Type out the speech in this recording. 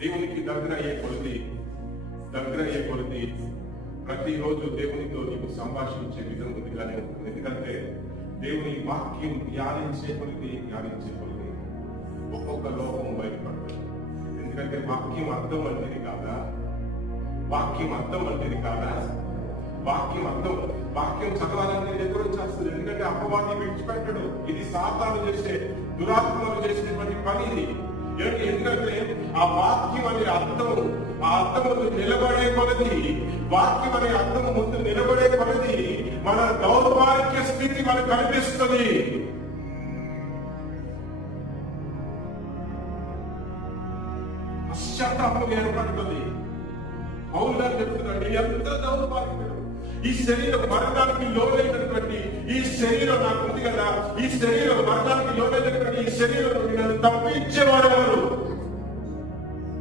దేవునికి దగ్గర అయ్యే కొలది ప్రతిరోజు దేవునితో నీకు సంభాషించే విధం ఉందిగానే ఉంటుంది. ఎందుకంటే దేవుని వాక్యం ధ్యానించే కొలది ఒక్కొక్క లోకం బయటపడుతుంది. ఎందుకంటే వాక్యం అర్థం అంటేది కాదా, వాక్యం చదవాలని దగ్గర చేస్తుంది. ఎందుకంటే అపవాది విడిచిపెట్టడు. ఇది సాతాను చేసే, దురాత్మలు చేసినటువంటి పని ఇది. ఎందుకంటే ఆ వాక్యం అనే అర్థము, ఆ అర్థము నిలబడే కొలది, వాక్యం అనే అర్థము ముందు నిలబడే కొలది మన దౌర్భాగ్య స్థితి మనకు కనిపిస్తుంది. పశ్చాత్తాపం ఏర్పడుతుంది. పౌలు గారు చెప్తున్నాడు, ఎంత దౌర్భాగ్యుడు, ఈ శరీరం మరణానికి లోనైనటువంటి ఈ శరీరం నాకు ఉంది కదా, ఈ శరీరం మరణానికి లోనైనటువంటి ఈ శరీరం నన్ను తప్పించేవాడు ఎవరు?